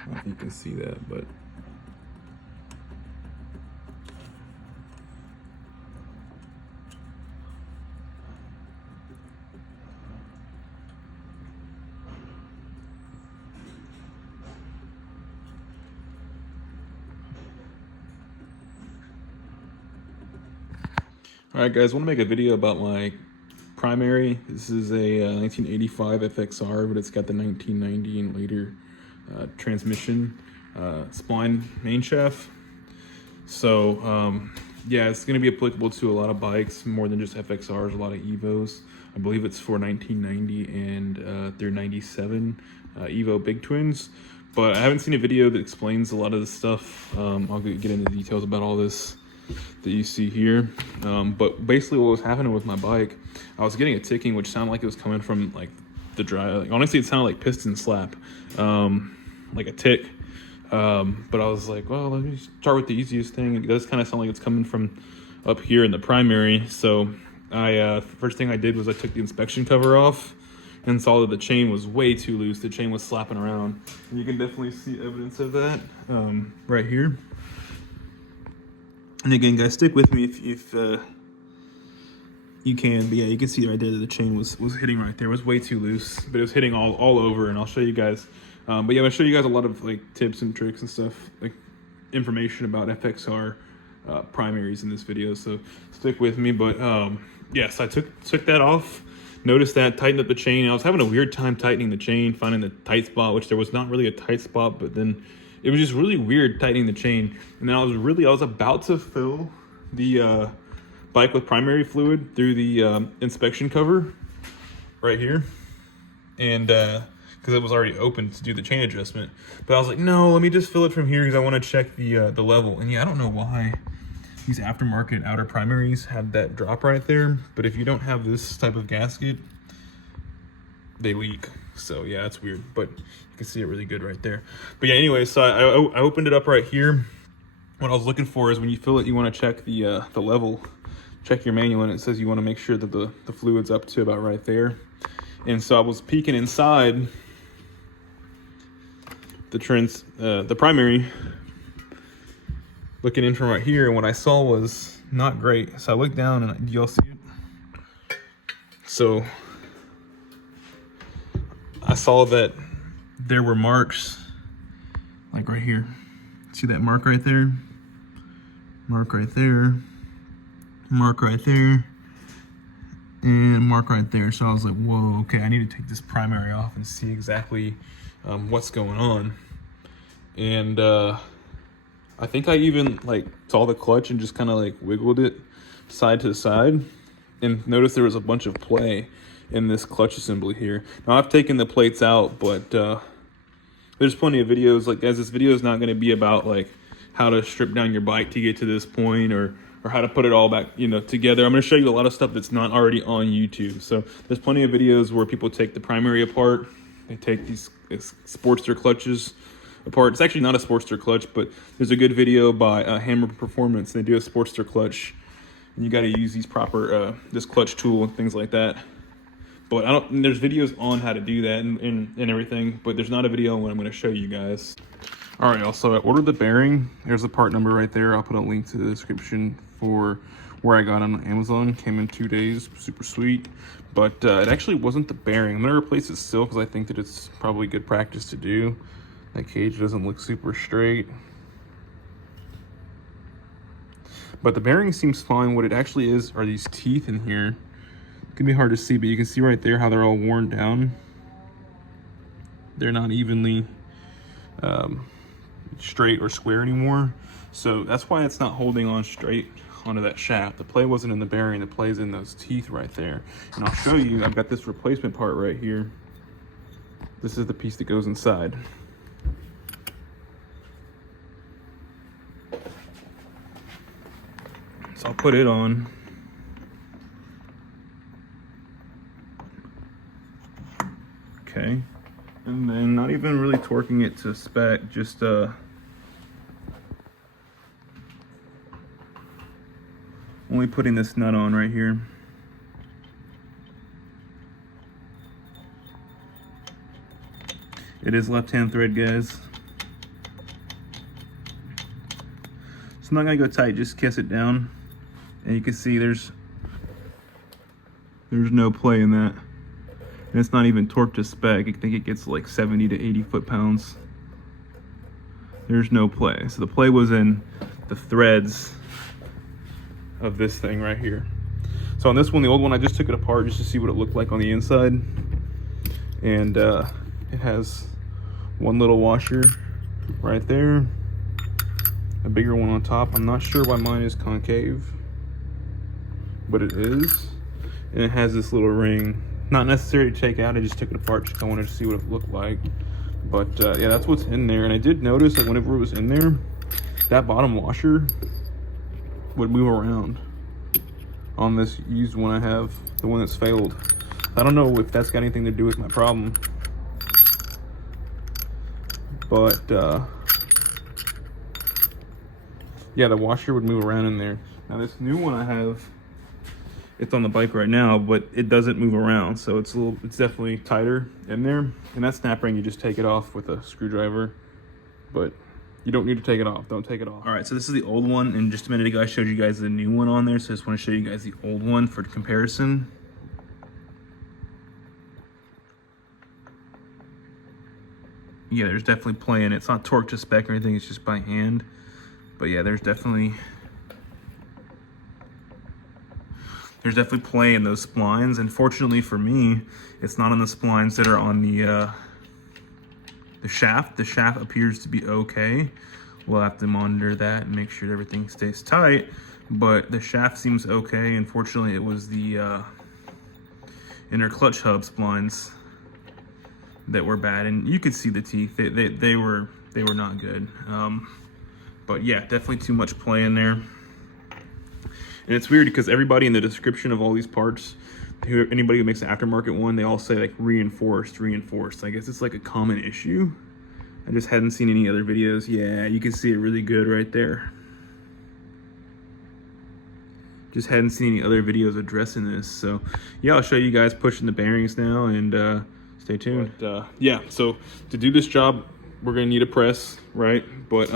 I don't know if you can see that, but all right, guys, I want to make a video about my primary. This is a 1985 FXR, but it's got the 1990 and later transmission spline main shaft. So yeah, it's going to be applicable to a lot of bikes, more than just FXRs, a lot of Evos. I believe it's for 1990 and through 97 Evo Big Twins. But I haven't seen a video that explains a lot of this stuff. I'll get into details about all this that you see here. But basically what was happening with my bike, I was getting a ticking, which sounded like it was coming from like the dry, like, honestly, it sounded like piston slap, like a tick. But I was like, well, let me start with the easiest thing. It does kind of sound like it's coming from up here in the primary. So first thing I did was I took the inspection cover off and saw that the chain was way too loose. The chain was slapping around. And you can definitely see evidence of that right here. And again, guys, stick with me if you can. But yeah, you can see right there that the chain was hitting right there. It was way too loose, but it was hitting all over, and I'll show you guys. But yeah, I'll show you guys a lot of like tips and tricks and stuff, like information about FXR primaries in this video. So stick with me. But yes, I took that off. Noticed that, tightened up the chain. I was having a weird time tightening the chain, finding the tight spot, which there was not really a tight spot, but then it was just really weird tightening the chain. And then I was about to fill the bike with primary fluid through the inspection cover right here. And because it was already open to do the chain adjustment. But I was like, no, let me just fill it from here because I want to check the level. And yeah, I don't know why these aftermarket outer primaries had that drop right there. But if you don't have this type of gasket, they leak. So yeah, it's weird, but you can see it really good right there. But yeah, anyway, so I opened it up right here. What I was looking for is when you fill it, you want to check the level, check your manual, and it says you want to make sure that the fluid's up to about right there. And so I was peeking inside the primary, looking in from right here, and what I saw was not great. So I looked down, and do y'all see it? So I saw that there were marks, like right here. See that mark right there? Mark right there. Mark right there. And mark right there. So I was like, whoa, okay, I need to take this primary off and see exactly what's going on. And I think I even like saw the clutch and just kind of like wiggled it side to side and noticed there was a bunch of play in this clutch assembly here. Now I've taken the plates out, but there's plenty of videos. Like, guys, this video is not going to be about like how to strip down your bike to get to this point, or how to put it all back, you know, together. I'm going to show you a lot of stuff that's not already on YouTube. So there's plenty of videos where people take the primary apart. They take these Sportster clutches apart. It's actually not a Sportster clutch, but there's a good video by Hammer Performance. They do a Sportster clutch, and you got to use these proper this clutch tool and things like that. But there's videos on how to do that and everything, but there's not a video on what I'm going to show you guys. All right, y'all, so I ordered the bearing. There's the part number right there. I'll put a link to the description for where I got on Amazon. Came in 2 days, super sweet. But it actually wasn't the bearing. I'm gonna replace it still because I think that it's probably good practice to do. That cage doesn't look super straight. But the bearing seems fine. What it actually is are these teeth in here. It can be hard to see, but you can see right there how they're all worn down. They're not evenly straight or square anymore. So that's why it's not holding on straight onto that shaft. The play wasn't in the bearing, the play's in those teeth right there. And I'll show you, I've got this replacement part right here. This is the piece that goes inside. So I'll put it on. Okay. And then not even really torquing it to spec, just only putting this nut on right here. It is left-hand thread, guys. I'm not gonna go tight, just kiss it down. And you can see there's no play in that. And it's not even torqued to spec. I think it gets like 70 to 80 foot-pounds. There's no play. So the play was in the threads of this thing right here. So on this one, the old one, I just took it apart just to see what it looked like on the inside. And it has one little washer right there, a bigger one on top. I'm not sure why mine is concave, but it is. And it has this little ring. Not necessary to take out, I just took it apart just 'cause I wanted to see what it looked like. But yeah, that's what's in there. And I did notice that whenever it was in there, that bottom washer would move around on this used one I have, the one that's failed. I don't know if that's got anything to do with my problem, but yeah, the washer would move around in there. Now this new one I have, it's on the bike right now, but it doesn't move around, so it's definitely tighter in there. And that snap ring, you just take it off with a screwdriver, but you don't need to take it off. Don't take it off. All right, so this is the old one, and just a minute ago I showed you guys the new one on there, so I just want to show you guys the old one for comparison. Yeah, there's definitely play in it. It's not torqued to spec or anything, it's just by hand. But yeah, there's definitely play in those splines. And fortunately for me, it's not on the splines that are on the shaft. The shaft appears to be okay. We'll have to monitor that and make sure everything stays tight. But the shaft seems okay. Unfortunately, it was the inner clutch hub splines that were bad, and you could see the teeth. They were not good. But yeah, definitely too much play in there. And it's weird because everybody in the description of all these parts, anybody who makes an aftermarket one, they all say like reinforced. I guess it's like a common issue. I just hadn't seen any other videos. Yeah, you can see it really good right there. Just hadn't seen any other videos addressing this. So yeah, I'll show you guys pushing the bearings now, and stay tuned. But, yeah, so to do this job, we're gonna need a press, right? But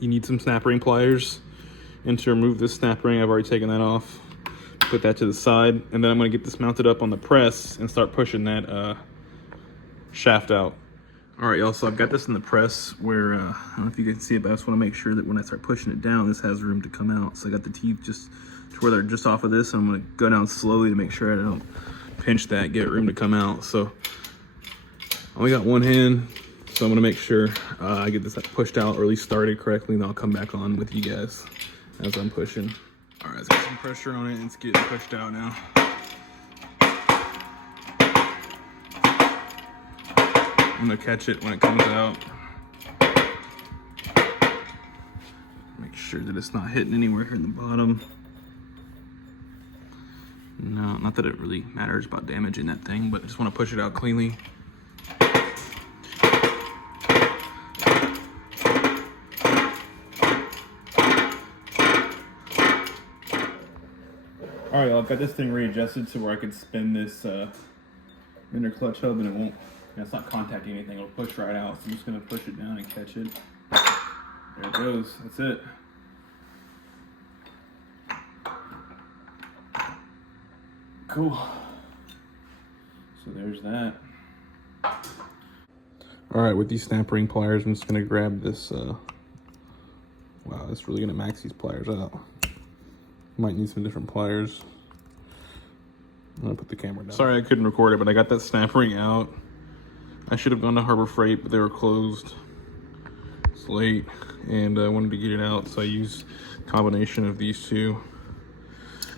you need some snap ring pliers. And to remove this snap ring, I've already taken that off. Put that to the side, and then I'm gonna get this mounted up on the press and start pushing that shaft out. All right, y'all, so I've got this in the press where, I don't know if you can see it, but I just wanna make sure that when I start pushing it down, this has room to come out. So I got the teeth just to where they're just off of this, and I'm gonna go down slowly to make sure I don't pinch that, get room to come out. So I only got one hand, so I'm gonna make sure I get this pushed out, or at least started correctly, and I'll come back on with you guys as I'm pushing. All right, let's get some pressure on it, and it's getting pushed out now. I'm gonna catch it when it comes out. Make sure that it's not hitting anywhere here in the bottom. No, not that it really matters about damaging that thing, but I just want to push it out cleanly. All right, I've got this thing readjusted to where I can spin this inner clutch hub, and it won't, it's not contacting anything, it'll push right out. So I'm just gonna push it down and catch it. There it goes, that's it. Cool. So there's that. All right, with these snap ring pliers, I'm just gonna grab this, wow, that's really gonna max these pliers out. Might need some different pliers. I'm gonna put the camera down. Sorry I couldn't record it, but I got that snap ring out. I should have gone to Harbor Freight, but they were closed. It's late, and I wanted to get it out, so I used a combination of these two.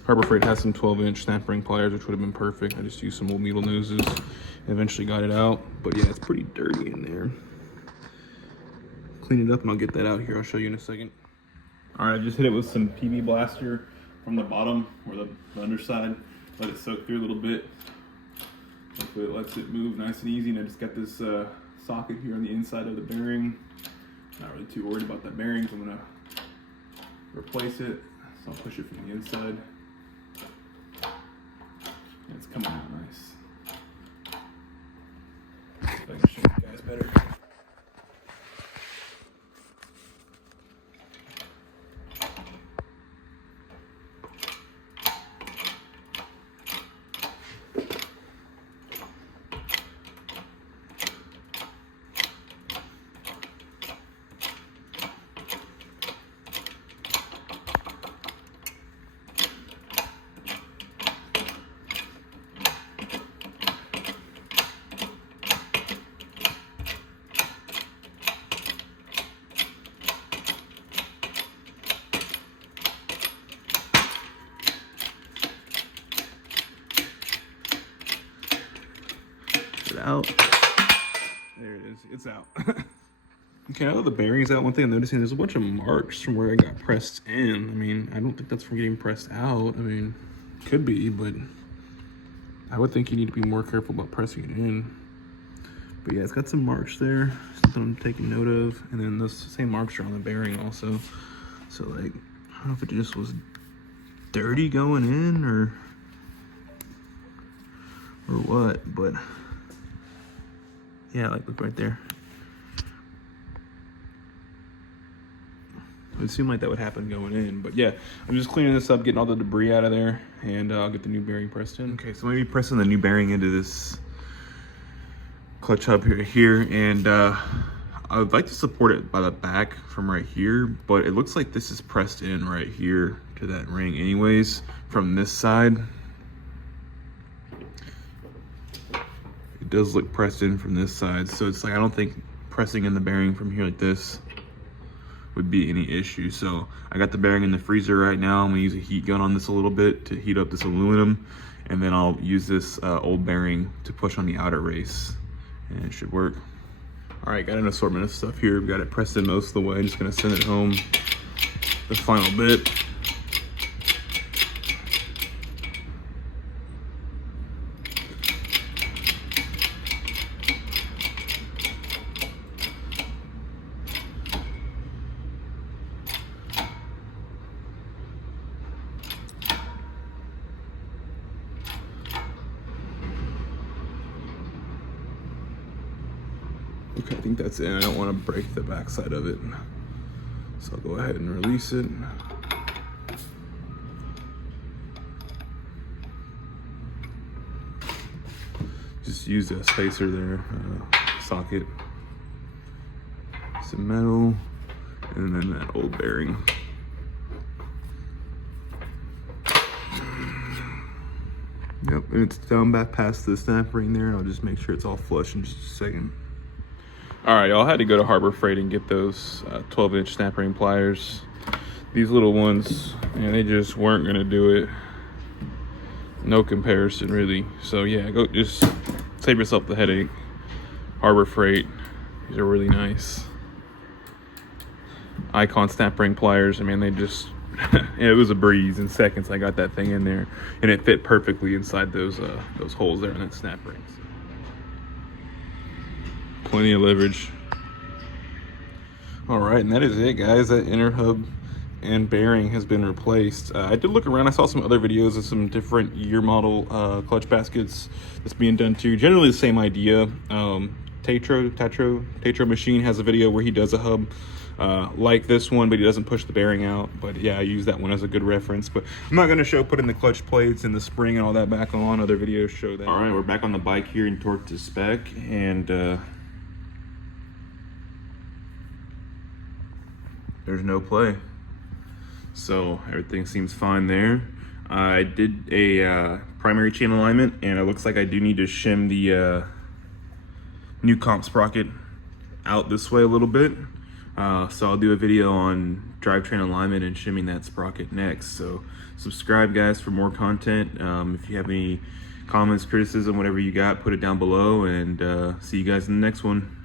Harbor Freight has some 12-inch snap ring pliers, which would have been perfect. I just used some old needle noses and eventually got it out. But yeah, it's pretty dirty in there. Clean it up and I'll get that out here. I'll show you in a second. All right, I just hit it with some PB Blaster from the bottom, or the underside. Let it soak through a little bit. Hopefully it lets it move nice and easy. And I just got this socket here on the inside of the bearing. Not really too worried about that bearing, so I'm gonna replace it. So I'll push it from the inside. And it's coming out nice. See if I can show you guys better. Is it out? There it is. It's out. Okay, now that the bearing's out, one thing I'm noticing, there's a bunch of marks from where I got pressed in. I mean, I don't think that's from getting pressed out. I mean, could be, but I would think you need to be more careful about pressing it in. But yeah, it's got some marks there, something I'm taking note of. And then those same marks are on the bearing also. So like, I don't know if it just was dirty going in or what, but yeah, like look right there. It would seem like that would happen going in, but yeah, I'm just cleaning this up, getting all the debris out of there, and I'll get the new bearing pressed in. Okay, so maybe pressing the new bearing into this clutch hub here, and I would like to support it by the back from right here, but it looks like this is pressed in right here to that ring anyways from this side. It does look pressed in from this side, so it's like I don't think pressing in the bearing from here like this would be any issue. So I got the bearing in the freezer right now. I'm gonna use a heat gun on this a little bit to heat up this aluminum, and then I'll use this old bearing to push on the outer race, and it should work. All right, got an assortment of stuff here. We've got it pressed in most of the way. I'm just gonna send it home the final bit. Okay, I think that's it. I don't want to break the backside of it, so I'll go ahead and release it. Just use that spacer there, socket, some metal, and then that old bearing. Yep, and it's down back past the snap ring there, and I'll just make sure it's all flush in just a second. All right, y'all, had to go to Harbor Freight and get those 12-inch snap ring pliers. These little ones, man, they just weren't gonna do it. No comparison, really. So yeah, go just save yourself the headache. Harbor Freight, these are really nice. Icon snap ring pliers, I mean, they just, it was a breeze. In seconds, I got that thing in there, and it fit perfectly inside those holes there in that snap ring. Plenty of leverage. All right, and that is it, guys. That inner hub and bearing has been replaced. I did look around. I saw some other videos of some different year model clutch baskets that's being done too. Generally the same idea. Tatro Machine has a video where he does a hub like this one, but he doesn't push the bearing out. But yeah, I use that one as a good reference. But I'm not going to show putting the clutch plates and the spring and all that back on. Other videos show that. All right, we're back on the bike here and torqued to spec, and there's no play. So everything seems fine there. I did a primary chain alignment, and it looks like I do need to shim the new comp sprocket out this way a little bit. So I'll do a video on drivetrain alignment and shimming that sprocket next. So subscribe, guys, for more content. If you have any comments, criticism, whatever you got, put it down below, and see you guys in the next one.